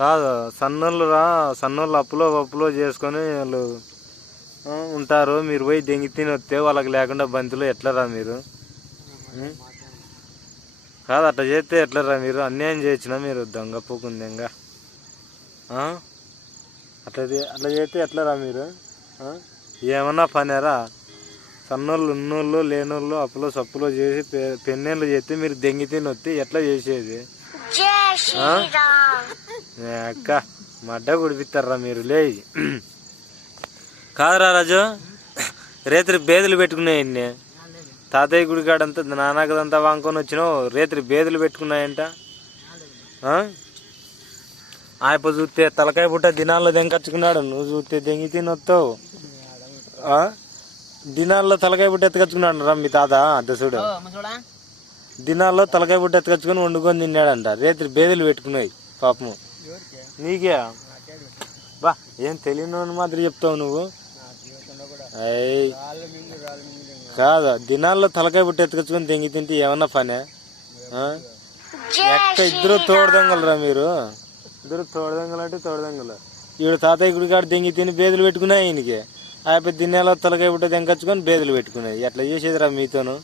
కాదు సన్నోళ్ళు రా, సన్నోళ్ళు అప్పులో చేసుకొని వాళ్ళు ఉంటారు. మీరు పోయి దెంగి తిని వస్తే వాళ్ళకి లేకుండా బంతిలో ఎట్లరా మీరు? కాదు అట్లా చేస్తే ఎట్లరా మీరు? అన్యాయం చేయొచ్చునా మీరు? దొంగ పూకుందంగా అట్లా చేస్తే ఎట్లరా మీరు? ఏమన్నా పనేరా? సన్నోళ్ళు ఉన్నోళ్ళు లేనోళ్ళు అప్పులో సప్పులో చేసి పెన్నేళ్ళు చేస్తే మీరు దెంగి తిని వస్తే ఎట్లా చేసేది? అక్క మడ్డ కుడిపిస్తారా మీరు? లే కాదురా రాజు, రేత్రి బేదులు పెట్టుకున్నాయండి. తాతయ్య గుడికాడంతా నాన్నకదంతా వాంకొని వచ్చినావు, రేత్రి బేదులు పెట్టుకున్నాయంట. ఆయప చూస్తే తలకాయ పుట్ట దినాల్లో దెంకచ్చుకున్నాడు, నువ్వు చూస్తే దెంగి తిని వస్తావు. దినాల్లో తలకాయ పుట్ట ఎత్తుకచ్చుకున్నాడు రా మీ తాత దశుడు. దినాల్లో తలకాయ పుట్ట ఎత్తుకచ్చుకొని వండుకొని తిన్నాడంట. రేత్రి బేదులు పెట్టుకున్నాయి పాపము. నీకే బా ఏం తెలియని మాత్రం చెప్తావు నువ్వు. అయ్యి కాదు, దినాల్లో తలకాయ పుట్టి ఎత్తుకొచ్చుకొని దెంగి తింటే ఏమన్నా పనే? ఇద్దరు తోడదొంగలరా మీరు? ఇద్దరు తోడదొంగలు అంటే తోడదొంగలు. ఈడు తాతయ్య గుడికాడ దెంగి తిని బేదులు పెట్టుకున్నాయి. ఈయనకి అయిపోయి దినాల్లో తలకాయ పుట్టి దెంకొచ్చుకొని బేదులు పెట్టుకున్నాయి. ఎట్లా చేసేదిరా మీతోను?